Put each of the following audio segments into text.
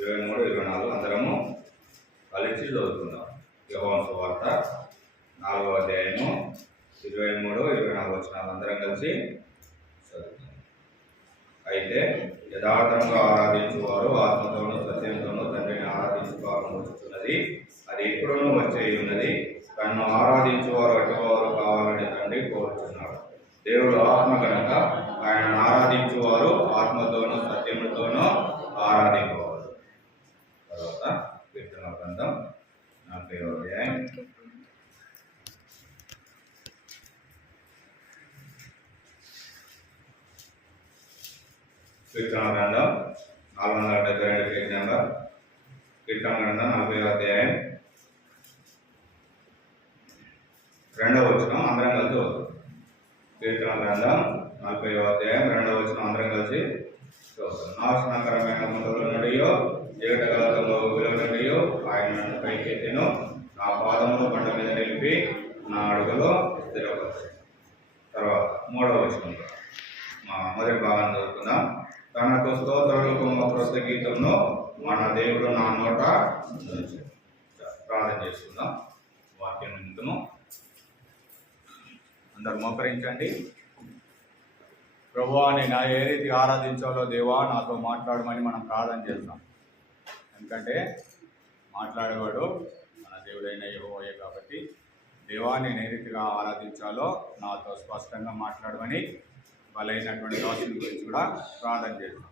ఇరవై మూడు ఇరవై నాలుగు అందరము కలిసి చదువుకుందాం. యోహాను వార్త నాలుగవ అధ్యాయము ఇరవై మూడు ఇరవై నాలుగు వచ్చిన అందరం కలిసి చదువుతాం అయితే యథార్థంగా ఆరాధించువారు ఆత్మతోనూ సత్యంతోనూ తండ్రిని ఆరాధించుకోవాలని వస్తున్నది అది ఎప్పుడూ వచ్చే ఉన్నది. తను ఆరాధించువారు అటువారు కావాలని తండ్రి కోరుచున్నాడు. దేవుడు ఆత్మ కనుక ఆయనను ఆరాధించువారు ఆత్మతోనూ సత్యముతోనూ ఆరాధింపవారు తర్వాత కీర్తన గ్రంథం నలభై అధ్యాయం కీర్తన గ్రంథం నాలుగు వందల డెబ్బై రెండు పేజీ నెంబర్ కీర్తన గ్రంథం నలభై అధ్యాయం. రెండవ వచనం అందరం కలిసి వస్తుంది కీర్తన గ్రంథం నలభై అధ్యాయం రెండవ వచనం అందరం కలిసి చదువుతాం నాశనకరమైన మొదలు నడియో జీవిత గలతంలో విలువ నుండియో ఆయన నన్ను పైకెత్తెను. నా పాదమును బండ మీద నిలిపి నా అడుగులో స్థిరపరిచి. తర్వాత మూడవ వచనం మా మొదటి భాగాన్ని చదువుకుందాం. తనకు స్తోత్రులకు క్రొత్త గీతంలో మన దేవుడు నా నోట ప్రార్థన చేసుకుందాం. వాక్యం నిమిత్తము అందరు మోకరించండి. ప్రభు నేను ఏ రీతిగా ఆరాధించాలో దేవా నాతో మాట్లాడమని మనం ప్రార్థన చేస్తాం ఎందుకంటే మాట్లాడేవాడు మన దేవుడైన యువయే కాబట్టి దేవా నేను ఏ రీతిగా ఆరాధించాలో నాతో స్పష్టంగా మాట్లాడమని బలైనటువంటి దోషుల గురించి కూడా ప్రార్థన చేస్తాం.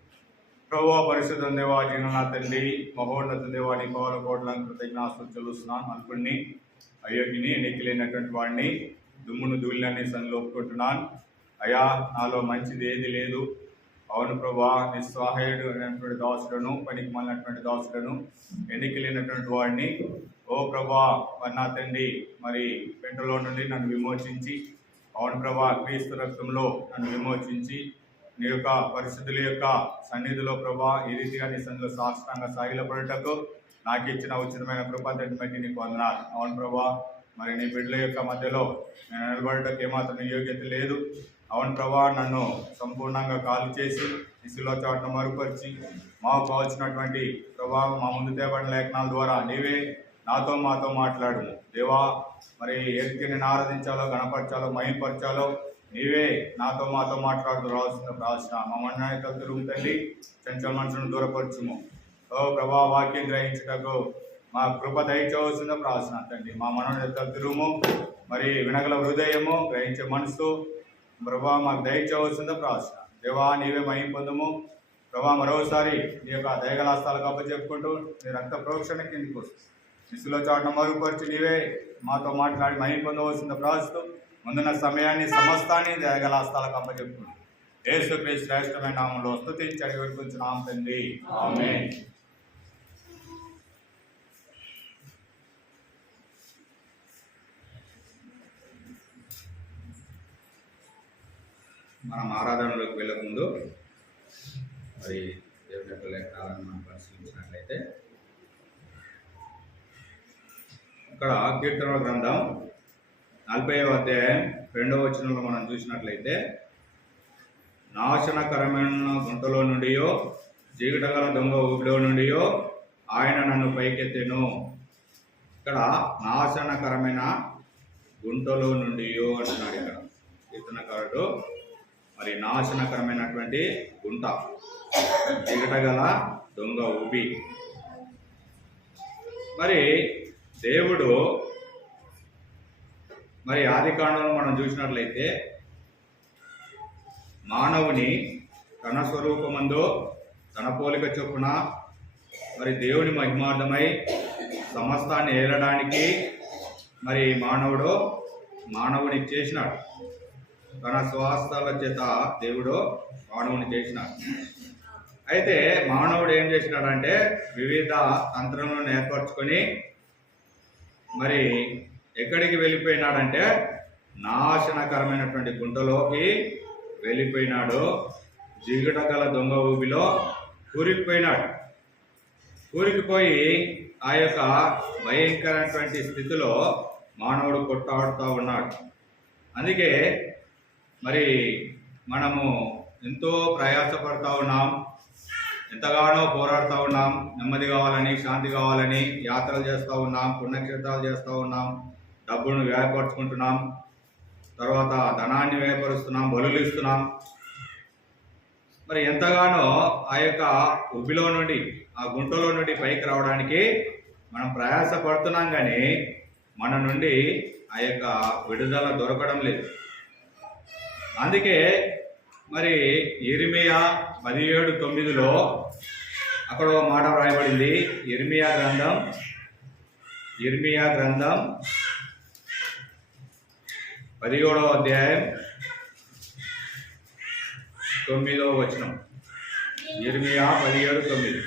ప్రభు పరిశుద్ధం దేవా జీవన తండ్రి మహోన్నత దేవా నీ పౌర కోట్లను కృతజ్ఞాస్తులు చెల్లుస్తున్నాను అనుకుని అయోగ్యని ఎన్నికలైనటువంటి వాడిని దుమ్మును ధూళిని సన్లోపుకుంటున్నాను ఒప్పుకుంటున్నాను. అయా నాలో మంచిది ఏది లేదు. అవును ప్రభా నిస్సహాయుడు అయినటువంటి దాసులను పనికి మళ్ళినటువంటి దాసులను ఎన్నికలైనటువంటి వాడిని ఓ ప్రభా పన్నా నా తండ్రి మరి పెంటలో నుండి నన్ను విమోచించి అవును ప్రభా క్రీస్తు రక్తంలో నన్ను విమోచించి నీ యొక్క పరిస్థితుల యొక్క సన్నిధిలో ప్రభా ఈ రీతిగా నీ సన్నిధిలో సాక్షాంగా సాగిలపడటకు నాకు ఇచ్చిన ఉచితమైన కృపతని బట్టి నీకు వందనాలు. అవును ప్రభా మరి నీ బిడ్డల యొక్క మధ్యలో నేను నిలబడటకు ఏమాత్రం యోగ్యత లేదు. అవును ప్రభా నన్ను సంపూర్ణంగా కాలు చేసి ఇసులో చాటును మరుగుపరిచి మాకు కావాల్సినటువంటి ప్రభా మా ముందు తేబడిన లేఖనాల ద్వారా నీవే నాతో మాతో మాట్లాడు దేవా మరి ఏర్తిని ఆరాధించాలో గణపరచాలో మహింపరచాలో నీవే నాతో మాతో మాట్లాడుతూ రావాల్సిన ప్రార్థన మా మన్నాయకులు తిరుగుతండి చంచల మనసును దూరపరచుము. ఓ ప్రభా వాక్యం గ్రహించుటకు మా కృప దయచవలసిన ప్రార్థన తండ్రి మా మనోనేతలు తిరుగుము మరి వినగల హృదయము గ్రహించే మనసు ప్రభా మాకు దయచవలసిన ప్రార్థన దేవా నీవే మహిం పొందుము. ప్రభా మరోసారి నీ యొక్క దయగలాస్తాలకు అప్పచెప్పుకుంటూ నీ రక్త ప్రోక్షణ కిందకు వస్తుంది. శిశులో చాటును మరుగుపరిచి నీవే మాతో మాట్లాడి మహిం పొందవలసిన ప్రార్థన ముందున్న సమయాన్ని సమస్తాన్ని దయగలాస్తాలకు అప్పచెప్పుకుంటూ యేసు క్రీస్తు శ్రేష్టమైన నామంలో స్తుతించి అడిగి పెట్టుకుంటున్నాం తండ్రి. ఆమేన్. మనం ఆరాధనలోకి వెళ్ళకముందు మరి దేవుని యొక్క లెక్కలను మనం పరిశీలించినట్లయితే ఇక్కడ కీర్తన గ్రంథం నలభై అధ్యాయం రెండవ వచనంలో మనం చూసినట్లయితే నాశనకరమైన గుంటలో నుండియో జీగటగల దొంగ ఊపిలో నుండియో ఆయన నన్ను పైకెత్తెను. ఇక్కడ నాశనకరమైన గుంటలో నుండియో అంటున్నాడు ఇక్కడ. కీర్తనకారుడు మరి నాశనకరమైనటువంటి గుంట దిగటగల దొంగ ఊపి మరి దేవుడు మరి ఆది కాండంలో మనం చూసినట్లయితే మానవుని తన స్వరూపమందు తన పోలిక చొప్పున మరి దేవుని మహిమార్థమై సమస్తాన్ని ఏలడానికి మరి మానవుడు మానవుని చేసినాడు. తన స్వాస్థల చేత దేవుడు మానవుని చేసినాడు. అయితే మానవుడు ఏం చేసినాడంటే వివిధ తంత్రములను ఏర్పరచుకొని మరి ఎక్కడికి వెళ్ళిపోయినాడంటే నాశనకరమైనటువంటి గుంటలోకి వెళ్ళిపోయినాడు. జిగుట గల దొంగ ఊబిలో కూరికిపోయినాడు. కూరికిపోయి ఆ యొక్క భయంకరమైనటువంటి స్థితిలో మానవుడు కొట్టాడుతూ ఉన్నాడు. అందుకే మరి మనము ఎంతో ప్రయాసపడతా ఉన్నాం. ఎంతగానో పోరాడుతూ ఉన్నాం. నెమ్మది కావాలని శాంతి కావాలని యాత్రలు చేస్తూ ఉన్నాం పుణ్యక్షేత్రాలు చేస్తూ ఉన్నాం డబ్బును వ్యయపరుచుకుంటున్నాం. తర్వాత ధనాన్ని వ్యయపరుస్తున్నాం బలులు ఇస్తున్నాం. మరి ఎంతగానో ఆ యొక్క ఉబ్బిలో నుండి ఆ గుంటలో నుండి పైకి రావడానికి మనం ప్రయాస పడుతున్నాం కానీ మన నుండి ఆ యొక్క విడుదల దొరకడం లేదు. అందుకే మరి ఇరిమియా పదిహేడు తొమ్మిదిలో అక్కడ ఒక మాట వ్రాయబడింది. ఇర్మియా గ్రంథం ఇర్మియా గ్రంథం పదిహేడవ అధ్యాయం తొమ్మిదవ వచనం. ఇర్మియా పదిహేడు తొమ్మిది.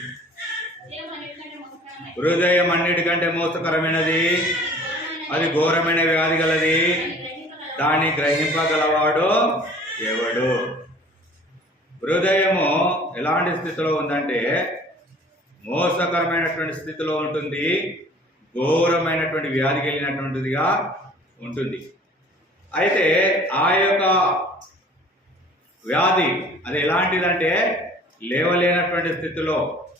హృదయం అన్నిటికంటే మోసకరమైనది అది ఘోరమైన వ్యాధి గలది. దాన్ని గ్రహింపగలవాడు ఎవడు? హృదయము ఎలాంటి స్థితిలో ఉందంటే మోసకరమైనటువంటి స్థితిలో ఉంటుంది ఘోరమైనటువంటి వ్యాధికి వెళ్ళినటువంటిదిగా ఉంటుంది. అయితే ఆ యొక్క వ్యాధి అది ఎలాంటిదంటే లేవలేనటువంటి స్థితిలో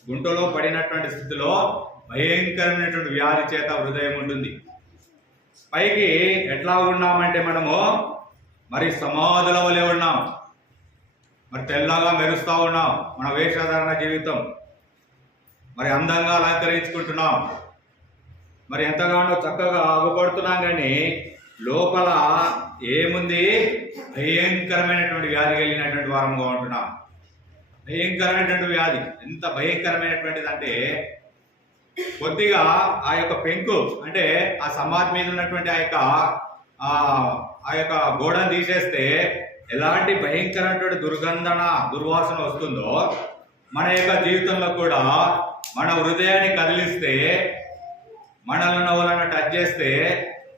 గుంటలో పడినటువంటి స్థితిలో భయంకరమైనటువంటి వ్యాధి చేత హృదయం ఉంటుంది. పైకి ఎట్లా ఉన్నామంటే మనము మరి సమాధుల వలె ఉన్నాం. మరి తెల్లగా మెరుస్తూ ఉన్నాం మన వేషధారణ జీవితం. మరి అందంగా అలంకరించుకుంటున్నాం. మరి ఎంతగానో చక్కగా ఆగుపడుతున్నాం కానీ లోపల ఏముంది? భయంకరమైనటువంటి వ్యాధి కలిగినటువంటి వారంగా ఉంటున్నాం. భయంకరమైనటువంటి వ్యాధి. ఎంత భయంకరమైనటువంటిది అంటే కొద్దిగా ఆ యొక్క పెంకు అంటే ఆ సమాధి మీద ఉన్నటువంటి ఆ యొక్క ఆ ఆ యొక్క గోడను తీసేస్తే ఎలాంటి భయంకరమైనటువంటి దుర్గంధన దుర్వాసన వస్తుందో మన యొక్క జీవితంలో కూడా మన హృదయాన్ని కదిలిస్తే మనలను వలన టచ్ చేస్తే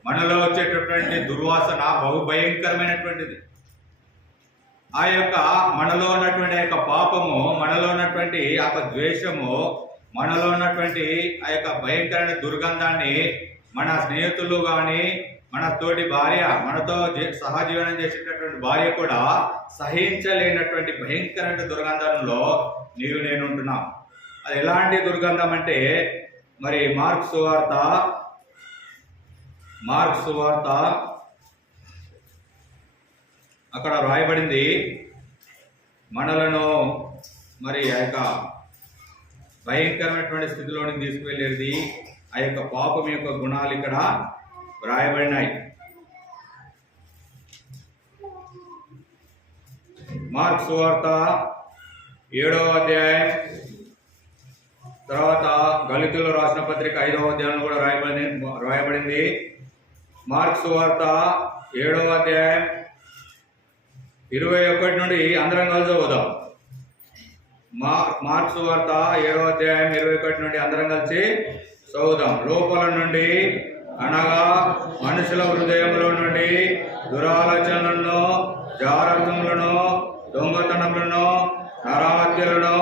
మనలో వచ్చేటటువంటి దుర్వాసన బహు భయంకరమైనటువంటిది ఆ యొక్క మనలో ఉన్నటువంటి ఆ యొక్క పాపము మనలో ఉన్నటువంటి ఆ యొక్క ద్వేషము మనలో ఉన్నటువంటి ఆ యొక్క భయంకరమైన దుర్గంధాన్ని మన స్నేహితులు కానీ మన తోటి భార్య మనతో సహజీవనం చేసేటటువంటి భార్య కూడా సహించలేనటువంటి భయంకరమైన దుర్గంధంలో నీవు నేను ఉంటున్నాం అది ఎలాంటి దుర్గంధం అంటే మరి మార్క్స్ వార్త మార్క్ సువార్త అక్కడ వ్రాయబడింది మనలను మరి ఆ యొక్క భయంకరమైనటువంటి స్థితిలోని తీసుకువెళ్ళేది ఆ యొక్క పాపం యొక్క గుణాలు ఇక్కడ వ్రాయబడినాయి. మార్క్స్ వార్త ఏడవ అధ్యాయం. తర్వాత గలితులు రాసిన పత్రిక ఐదవ అధ్యాయం కూడా రాయబడి రాయబడింది. మార్క్ వార్త ఏడవ అధ్యాయం ఇరవై ఒకటి నుండి అందరం కలిసి చదువుదాం మా మార్క్స్ వార్త ఏడవ అధ్యాయం ఇరవై ఒకటి నుండి అందరం కలిసి చదువుదాం. లోపల నుండి అనగా మనుషుల హృదయంలో నుండి దురాలోచనలను జారత్వములను దొంగతనములను నరహత్యలను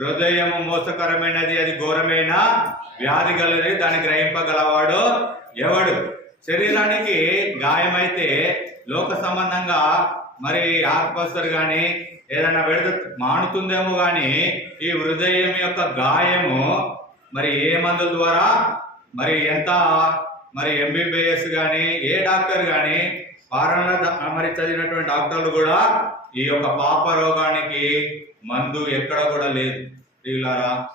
హృదయము మోసకరమైనది అది ఘోరమైన వ్యాధి గలది దాన్ని గ్రహింపగలవాడు ఎవడు? శరీరానికి గాయమైతే లోక సంబంధంగా మరి ఆకుపస్తారు కానీ ఏదైనా పెడితే మానుతుందేమో కానీ ఈ హృదయం యొక్క గాయము మరి ఏ మందుల ద్వారా? మరి ఎంత? మరి ఎంబీబీఎస్ కానీ ఏ డాక్టర్ కానీ ఫారెన్లో మరి చదివినటువంటి డాక్టర్లు కూడా ఈ యొక్క పాప రోగానికి మందు ఎక్కడ కూడా లేదు. ప్రియులారా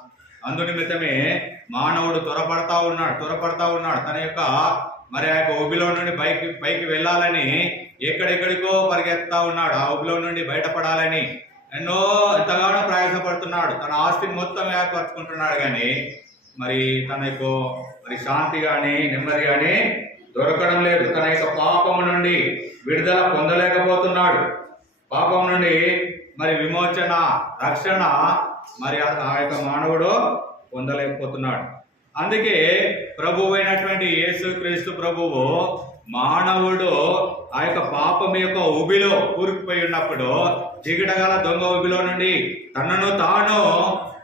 అందు నిమిత్తమే మానవుడు త్వరపడతా ఉన్నాడు త్వరపడతా ఉన్నాడు. తన యొక్క మరి ఆ యొక్క ఊబిలో నుండి పైకి పైకి వెళ్ళాలని ఎక్కడెక్కడికో పరిగెత్తా ఉన్నాడు. ఆ ఊబిలో నుండి బయటపడాలని ఎన్నో ఎంతగానో ప్రయాసపడుతున్నాడు. తన ఆస్తిని మొత్తం ఏర్పరచుకుంటున్నాడు కానీ మరి తన యొక్క మరి శాంతి కానీ నెమ్మది కానీ దొరకడం లేదు. తన యొక్క పాపం నుండి విడుదల పొందలేకపోతున్నాడు. పాపం నుండి మరి విమోచన రక్షణ మరి ఆ యొక్క మానవుడు పొందలేకపోతున్నాడు. అందుకే ప్రభువు అయినటువంటి యేసు క్రీస్తు ప్రభువు మానవుడు ఆ యొక్క పాపం యొక్క ఉబిలో కూరుకుపోయి ఉన్నప్పుడు జిగడగల దొంగ ఉబిలో నుండి తనను తాను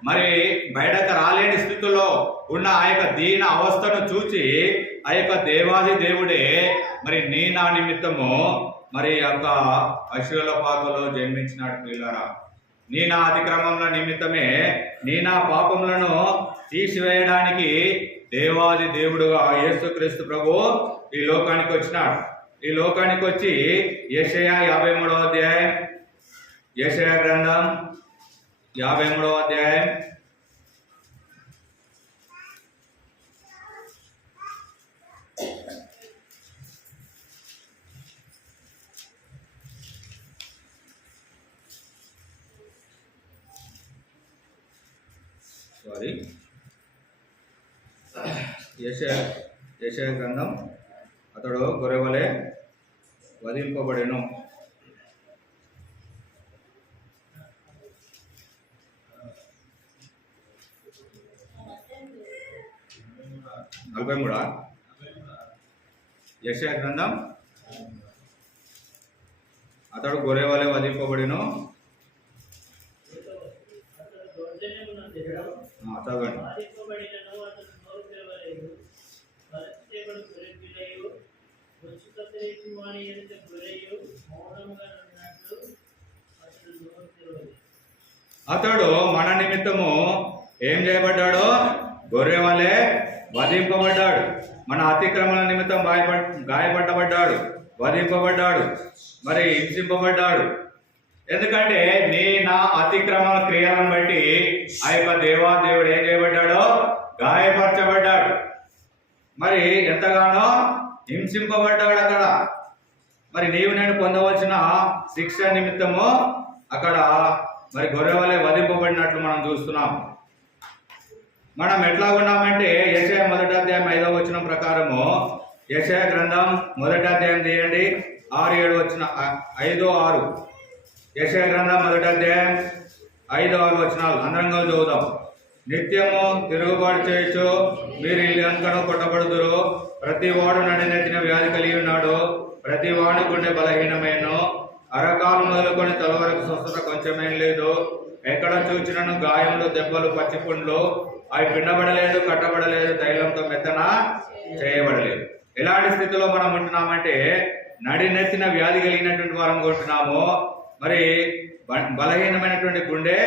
మరి బయటకు రాలేని స్థితిలో ఉన్న ఆ యొక్క దీన అవస్థను చూచి ఆ యొక్క దేవాది దేవుడే మరి నీ నా నిమిత్తము మరి యొక్క అశుల పాపలో జన్మించినాడు పిల్లరా నీ నా అతిక్రమముల నిమిత్తమే నీ నా పాపములను తీసివేయడానికి దేవాది దేవుడుగా యేసుక్రీస్తు ప్రభు ఈ లోకానికి వచ్చినాడు. ఈ లోకానికి వచ్చి యెషయా యాభై మూడవ అధ్యాయం యెషయా గ్రంథం యాభై మూడవ అధ్యాయం యశ యశ గ్రంథం అతడు గొర్రెవలే వధింపబడెను. నలభై మూడా? యశ గ్రంథం అతడు గొర్రె వలె ఆ, చదవండి బాధింపబడినను అతడు నోరు తెరవలేదు. వలససేపడు గొర్రెపిల్లయు, ఎదుట గొర్రెయు మౌనముగా అతడు నోరు తెరవలేదు. అతడు మన నిమిత్తము ఏం చేయబడ్డాడు? గొర్రె వలె వధింపబడ్డాడు. మన అతిక్రమణ నిమిత్తం గాయపడ్ గాయపడ్డబడ్డాడు వధింపబడ్డాడు. మరి హింసింపబడ్డాడు. ఎందుకంటే నీ నా అతిక్రమణ క్రియలను బట్టి ఆ యొక్క దేవా దేవుడు ఏం చేయబడ్డాడో? గాయపరచబడ్డాడు. మరి ఎంతగానో? హింసింపబడ్డాడు అక్కడ. మరి నీవు నేను పొందవలసిన శిక్ష నిమిత్తము అక్కడ మరి గొర్రె వలె వధింపబడినట్లు మనం చూస్తున్నాం. మనం ఎట్లా ఉన్నామంటే యశయ మొదటి అధ్యాయం ఐదవ వచ్చిన ప్రకారము యశయ గ్రంథం మొదటి అధ్యాయం తీయండి. ఆరు ఏడు వచ్చిన ఐదు ఆరు. యశయ గ్రంథం మొదటి అధ్యాయం ఐదు ఆరు వచనాలు. అందరం చదువుదాం. నిత్యము తిరుగుబాటు చేయొచ్చు మీరు ఇల్లంకను కొట్టబడుదురు. ప్రతి వాడు నడినెత్తిన వ్యాధి కలిగి ఉన్నాడు. ప్రతి వాడి గుండె బలహీనమైన. అరకాలు మొదలుకొని తల వరకు స్వస్థత కొంచెమేం లేదు. ఎక్కడ చూచినను గాయములు దెబ్బలు పచ్చిపుండ్లు అవి పిండబడలేదు కట్టబడలేదు తైలంతో మెత్తన చేయబడలేదు. ఎలాంటి స్థితిలో మనం ఉంటున్నామంటే నడినెత్తిన వ్యాధి కలిగినటువంటి వారం ఉంటున్నాము మరి బలహీనమైనటువంటి గుండె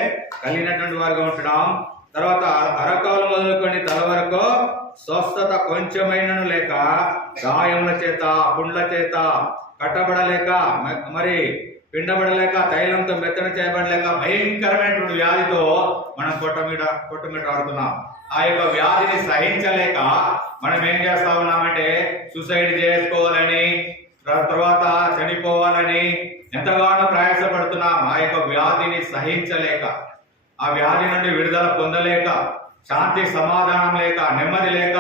కలిగినటువంటి వారుగా ఉంటున్నాం. తర్వాత అరకాలు మొదలుకొని తల వరకు స్వస్థత కొంచెమైనను లేక గాయముల చేత పుండ్ల చేత కట్టబడలేక మరి పిండబడలేక తైలంతో మెత్తన చేయబడలేక భయంకరమైనటువంటి వ్యాధితో మనం కొట్టమీట కొట్టమీట ఆడుతున్నాం. ఆ యొక్క వ్యాధిని సహించలేక మనం ఏం చేస్తా ఉన్నామంటే సూసైడ్ చేసుకోవాలని తర్వాత చనిపోవాలని ఎంతగానో ప్రయాసపడుతున్నాం. ఆ యొక్క వ్యాధిని సహించలేక. ఆ వ్యాధి నుండి విడుదల పొందలేక శాంతి సమాధానం లేక నెమ్మది లేక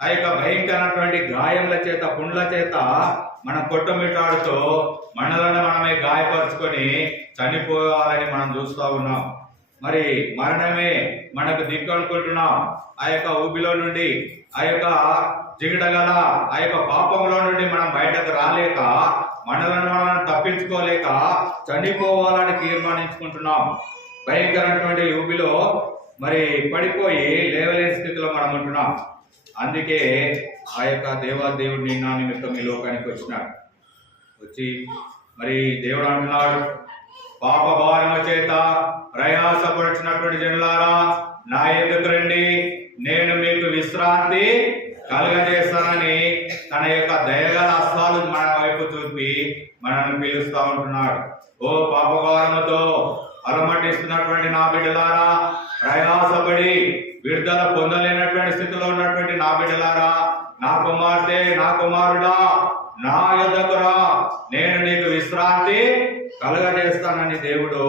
ఆ యొక్క భయంకరమైనటువంటి గాయముల చేత పుండ్ల చేత మనం కొట్టుమిట్టాడుతూ మనలను మనమే గాయపరుచుకొని చనిపోవాలని మనం చూస్తూ ఉన్నాం. మరి మరణమే మనకు దిక్కు అనుకుంటున్నాం. ఆ యొక్క ఊబిలో నుండి ఆ యొక్క దిగడగల ఆ యొక్క పాపంలో నుండి మనం బయటకు రాలేక మనలను మనం తప్పించుకోలేక చనిపోవాలని తీర్మానించుకుంటున్నాం. భయంకరమైనటువంటి ఊబిలో మరి పడిపోయి లేవలేని స్థితిలో మనం ఉంటున్నాం. అందుకే ఆ యొక్క దేవాదేవుడిని నా నిమిత్తం ఈ లోకానికి వచ్చినాడు. వచ్చి మరి దేవుడు అంటున్నాడు పాప భారము చేత ప్రయాసపడుచున్నటువంటి జనులారా నా ఎదుకు రండి? నేను మీకు విశ్రాంతి కలుగజేస్తానని తన యొక్క దయగల అస్త్రాలు మన వైపు చూపి మనల్ని పిలుస్తా ఉంటున్నాడు. ఓ పాపభారముతో అలమటిస్తున్నటువంటి నా బిడ్డలారా ప్రయాసపడి విడుదల పొందలేనటువంటి స్థితిలో ఉన్నటువంటి నా బిడ్డలారా నా కుమార్తె నా కుమారుడా నా యొద్దకురా నేను నీకు విశ్రాంతి కలగజేస్తానని దేవుడు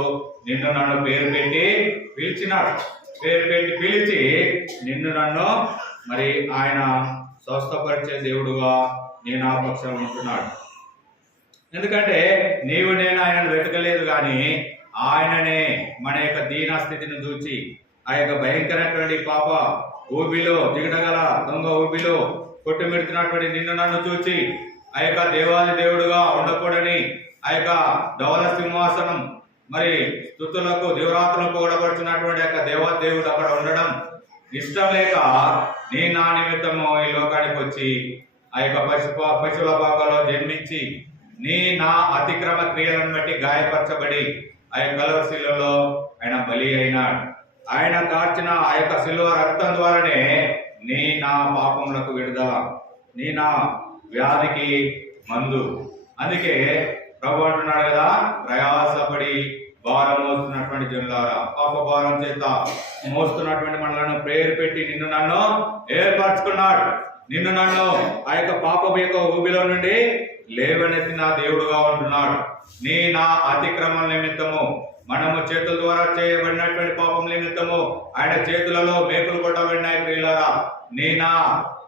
నిన్ను నన్ను పేరు పెట్టి పిలిచినాడు. పేరు పెట్టి పిలిచి నిన్ను నన్ను మరి ఆయన స్వస్థపరిచే దేవుడుగా నేను ఆ పక్షం ఉంటున్నాడు. ఎందుకంటే నీవు నేను ఆయనను వెతకలేదు కానీ ఆయననే మన యొక్క దీన స్థితిని చూచి ఆ యొక్క భయంకరమైనటువంటి పాప ఊబిలో దిగడగల దొంగ ఊబిలో కొట్టుమిడుతున్నటువంటి నిన్ను నన్ను చూచి ఆ యొక్క దేవాది దేవుడుగా ఉండకూడని ఆ యొక్క ధవల సింహాసనం మరి స్థుతులకు దేవరాత్రులకు కూడబడుతున్నటువంటి యొక్క దేవాదేవుడు అక్కడ ఉండడం ఇష్టం లేక నీ నా నిమిత్తము ఈ లోకానికి వచ్చి ఆ యొక్క పశు పశువుల పాపలో జన్మించి నీ నా అతిక్రమ క్రియలను బట్టి గాయపరచబడి ఆ యొక్క కలవశిలలో ఆయన బలి అయినాడు. ఆయన కార్చిన ఆ యొక్క శిలువ రక్తం ద్వారానే నీ నా పాపములకు విడుదల నీ నా వ్యాధికి మందు. అందుకే ప్రభు అంటున్నాడు కదా ప్రయాసపడి భారం మోస్తున్నటువంటి జనులారా పాప భారం చేత మోస్తున్నటువంటి మనలను ప్రేరు పెట్టి నిన్ను నన్ను ఏర్పరచుకున్నాడు. నిన్ను నన్ను ఆ యొక్క పాపం యొక్క ఊబిలో నుండి లేవనెత్తిన దేవుడుగా ఉంటున్నాడు. నీ నా అతిక్రమం నిమిత్తము మనము చేతుల ద్వారా చేయబడినటువంటి పాపం నిమిత్తము ఆయన చేతులలో మేకులు కొట్టబడినాయి ప్రియులారా. నీ నా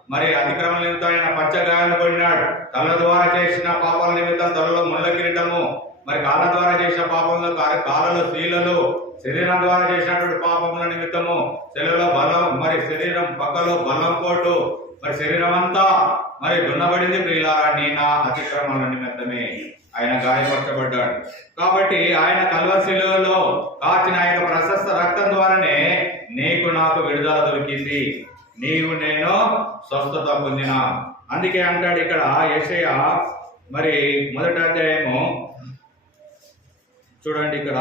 మరి అతిక్రమం నిమిత్తం ఆయన పచ్చగాయాలు పడినాడు తల ద్వారా చేసిన పాపాల నిమిత్తం తలలో ముళ్ళ కిరీటము మరి కాళ్ళ ద్వారా చేసిన పాపంలో కాళ్ళలో స్త్రీలలో శరీరం ద్వారా చేసినటువంటి పాపముల నిమిత్తము శరీరంలో బలం మరి శరీరం పక్కలో బలం కోటు మరి శరీరం అంతా మరి దున్నబడింది ప్రియులారా నీ నా అతిక్రమణ నిమిత్తమే. ఆయన గాయపరచబడ్డాడు. కాబట్టి ఆయన కల్వశిలలో కాచిన ఆయన ప్రశస్త రక్తం ద్వారానే నీకు నాకు విడుదల దొరికింది. నీవు నేను స్వస్థత పొందిన. అందుకే అంటాడు ఇక్కడ యెషయా మరి మొదటి అధ్యాయము చూడండి ఇక్కడ.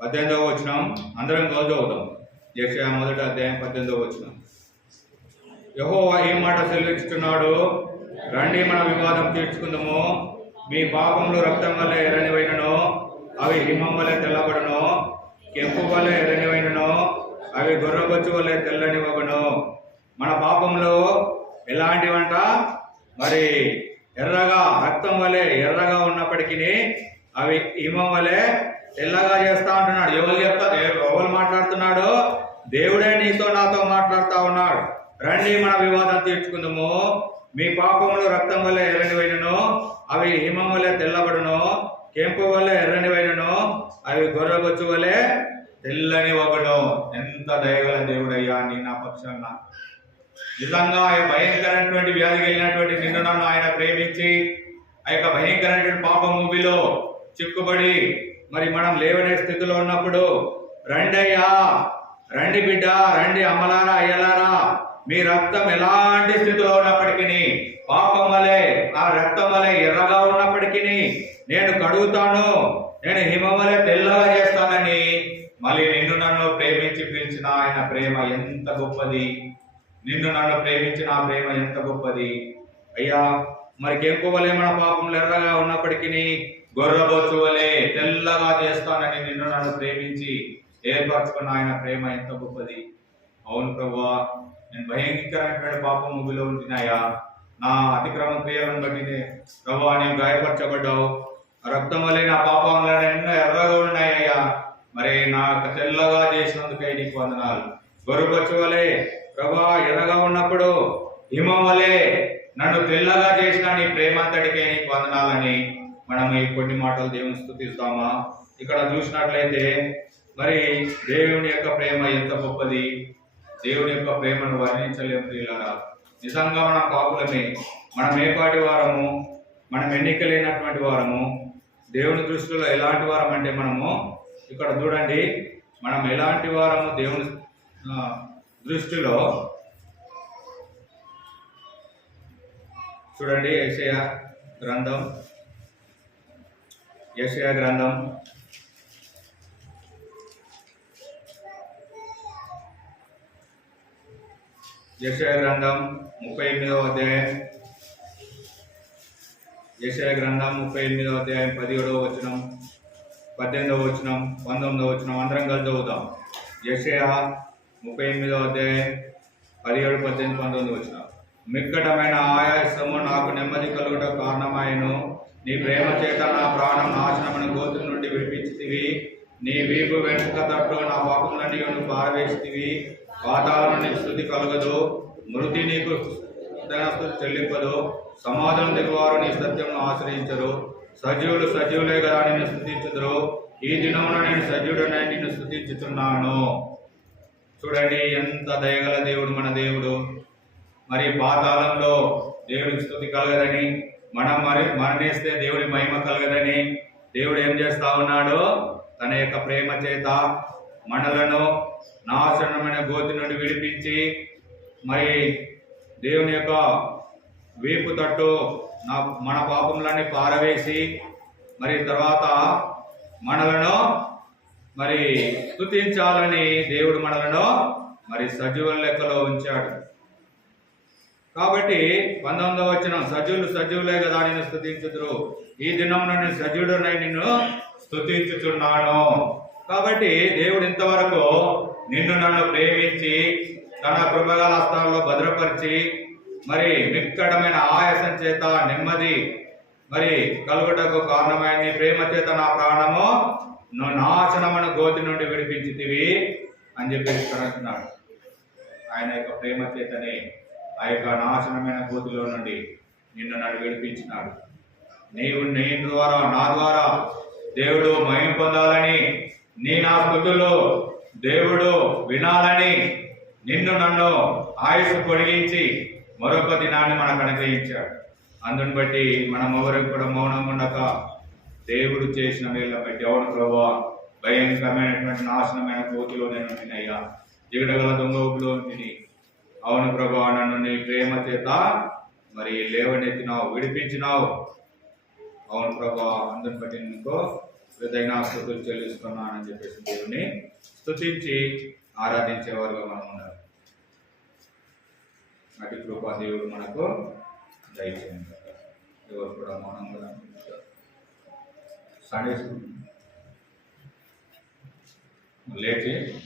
పద్దెనిమిదవ వచ్చినాం అందరం కలిసి చదువుతాం యక్షయ మొదటి అధ్యాయం పద్దెనిమిదవ వచ్చినాం యహో ఏ మాట సెలవిస్తున్నాడు రండి మన వివాదం తీర్చుకుందాము. మీ పాపములు రక్తం వల్ల ఎర్రనివైనను అవి హిమం వల్ల తెల్లబడను కెంపు వల్ల ఎర్రనివైనను అవి గొర్రెబొచ్చు వల్ల తెల్లనివ్వగును మన పాపంలో ఎలాంటివంట? మరి ఎర్రగా రక్తం వలె ఎర్రగా ఉన్నప్పటికీ అవి హిమం వలె తెల్లగా చేస్తా అంటున్నాడు. ఎవరు చెప్తా? ఎవరు మాట్లాడుతున్నాడు? దేవుడే నీతో నాతో మాట్లాడుతా ఉన్నాడు. రండి మన వివాదం తీర్చుకుందాము. మీ పాపములు రక్తం వల్ల ఎర్రనివైనను అవి హిమం వల్ల తెల్లబడును కెంపు వల్ల ఎర్రనివైనను అవి గొర్రబొచ్చు వలె తెల్లని ఒకడు ఎంత దయగల దేవుడయ్యా నీ నా పక్షాన. నిజంగా ఆ భయంకరమైనటువంటి వ్యాధి కలిగినటువంటి నిన్ను నన్ను ఆయన ప్రేమించి ఆ యొక్క భయంకరమైనటువంటి పాప మూవీలో చిక్కుబడి మరి మనం లేవనే స్థితిలో ఉన్నప్పుడు రండయ్యా రండి బిడ్డ రండి అమ్మలారా అయ్యలారా. మీ రక్తం ఎలాంటి స్థితిలో ఉన్నప్పటికీ పాపం వలె ఆ రక్తం వలె ఎర్రగా ఉన్నప్పటికీ నేను కడుగుతాను నేను హిమం వలె తెల్లగా చేస్తానని మళ్ళీ నిన్ను నన్ను ప్రేమించి పిలిచిన ఆయన ప్రేమ ఎంత గొప్పది. నిన్ను నన్ను ప్రేమించిన ఆ ప్రేమ ఎంత గొప్పది. అయ్యా మరి ఎక్కువలే మన పాపములు ఎర్రగా ఉన్నప్పటికీ గొర్రెబొచ్చు వలె తెల్లగా చేస్తానని నిన్ను నన్ను ప్రేమించి ఏర్పరచుకున్న ఆయన ప్రేమ ఎంత గొప్పది. అవును ప్రభువా నేను భయంకరమైన పాపం ముగిలో ఉంటున్నాయా నా అతిక్రమ క్రియలను బట్టి ప్రభు నేను గాయపరచబడ్డావు. ఆ రక్తం వల్లే నా పాపంలో ఎన్నో ఎర్రగా ఉన్నాయ్యా మరి నా తెల్లగా చేసినందుకై నీకు వందనాలు. గొర్రెబొచ్చు వలె ప్రభా ఎర్రగా ఉన్నప్పుడు హిమం వలె నన్ను తెల్లగా చేసిన నీ ప్రేమంతటికే నీకు వందనాలని మనం ఈ కొన్ని మాటలు దేవుని స్థుతిస్తామా ఇక్కడ చూసినట్లయితే మరి దేవుని యొక్క ప్రేమ ఎంత గొప్పది? దేవుని యొక్క ప్రేమను వర్ణించలేము ప్రియులారా. నిజంగా మన పాపులమే మనం ఏపాటి వారము మనం ఎన్నికలేనటువంటి వారము దేవుని దృష్టిలో ఎలాంటి వారం అంటే మనము ఇక్కడ చూడండి మనం ఎలాంటి వారము దేవుని దృష్టిలో చూడండి యశయ గ్రంథం యశయ గ్రంథం యెషయా గ్రంథం ముప్పై ఎనిమిదవ అధ్యాయం. యెషయా గ్రంథం ముప్పై ఎనిమిదవ అధ్యాయం పదిహేడవ వచనం పద్దెనిమిదవ వచనం పంతొమ్మిదవ వచనం అందరం కలిసి చదువుతాం యశయ ముప్పై ఎనిమిదవ అధ్యాయం పదిహేడు పద్దెనిమిది పంతొమ్మిది వచనం. మిక్కటమైన ఆయాసము నాకు నెమ్మది కలుగుట కారణమాయను. నీ ప్రేమ చేత నా ప్రాణం నాశనమైన గోతుల నుండి విడిపించితివి. నీ వీపు వెనుక తట్టు నా పాపములన్నీ నువ్వు పారవేసితివి. పాతాళం స్థుతి కలగదు మృతి నీకు చెల్లింపదు సమాజం దిగువారు నీ సత్యమును ఆశ్రయించరు సజీవులు సజీవులే కదా నిన్ను స్థుతించుదురు ఈ దినమున నేను సజీవుడనే నిన్ను స్థుతించుతున్నాను చూడండి ఎంత దయగల దేవుడు మన దేవుడు. మరి పాతాళంలో దేవుడికి స్థుతి కలగదని మనం మరి మరణిస్తే దేవుడి మహిమ కలగదని దేవుడు ఏం చేస్తా ఉన్నాడు? తన యొక్క ప్రేమ చేత మనలను నాశనమైన గోతి నుండి విడిపించి మరి దేవుని యొక్క వీపు తట్టు నా మన పాపములన్నీ పారవేసి మరి తర్వాత మనలను మరి స్థుతించాలని దేవుడు మనలను మరి సజీవుల లెక్కలో ఉంచాడు. కాబట్టి పంతొమ్మిదవ వచ్చిన సజీవులు సజీవులే కదా నేను స్థుతించుదురు ఈ దినం నేను సజీవుడునై నిన్ను స్థుతించుచున్నాను కాబట్టి దేవుడు ఇంతవరకు నిన్ను నన్ను ప్రేమించి తన కృపగల హస్తాల్లో భద్రపరిచి మరి మిక్కడమైన ఆయాసం చేత నెమ్మది మరి కలుగుటకు కారణమైన ప్రేమ చేత నా ప్రాణము నువ్వు నాశనమైన గోతి నుండి విడిపించితివి అని చెప్పేసి అంటున్నాడు ఆయన యొక్క ప్రేమ చేతనే ఆ యొక్క నాశనమైన గోతిలో నుండి నిన్ను నన్ను విడిపించినాడు. నీవు నీ ద్వారా నా ద్వారా దేవుడు మహిం పొందాలని నీ నా స్థుతులు దేవుడు వినాలని నిన్ను నన్ను ఆయుష్ పొడిగించి మరొక దినాన్ని మనకు అనుగ్రహించాడు. అందుని బట్టి మనం ఎవరికి కూడా మౌనం ఉండక దేవుడు చేసిన మేళ్ళ బట్టి అవును ప్రభా భయంకరమైనటువంటి నాశనమైన కోతిలో నేను నిన్నయ్యా దిగడగల దొంగలో తిని అవును ప్రభా నన్ను నీ ప్రేమ చేత మరి లేవనెత్తినావు విడిపించినావు. అవును ప్రభా అందుని బట్టి నీకు హృదయ స్థుతులు చెల్లిస్తున్నానని చెప్పేసి దేవుని స్థుతించి ఆరాధించేవారుగా మనం ఉండాలి. అటు కృపా దేవుడు మనకు దయచేయండి. ఎవరు కూడా మౌనంగా సండే లేచి